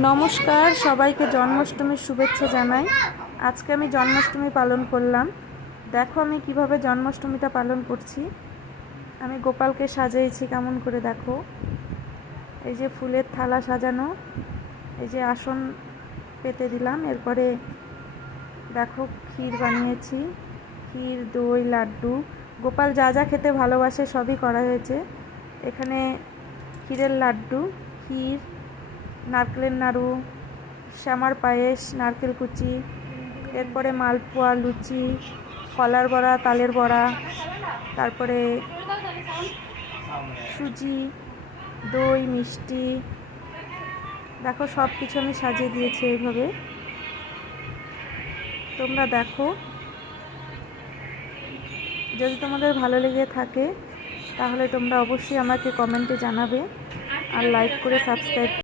নমস্কার, সবাইকে জন্মাষ্টমীর শুভেচ্ছা জানাই। আজকে আমি জন্মাষ্টমী পালন করলাম। দেখো আমি কিভাবে জন্মাষ্টমীটা পালন করছি। আমি গোপালকে সাজিয়েছি কেমন করে দেখো। এই যে ফুলের থালা সাজানো, এই যে আসন পেতে দিলাম। এরপরে দেখো ক্ষীর বানিয়েছি, ক্ষীর, দই, লাড্ডু। গোপাল যা যা খেতে ভালোবাসে সবই করা হয়েছে। এখানে ক্ষীরের লাড্ডু, ক্ষীর, নারকেলের নাড়ু, শ্যামার পায়েস, নারকেল কুচি, এরপরে মালপোয়া, লুচি, কলার বড়া, তালের বড়া, তারপরে সুজি, দই, মিষ্টি। দেখো সব কিছু আমি সাজিয়ে দিয়েছি এইভাবে। তোমরা দেখো, যদি তোমাদের ভালো লেগে থাকে তাহলে তোমরা অবশ্যই আমাকে কমেন্টে জানাবে আর লাইক করে সাবস্ক্রাইব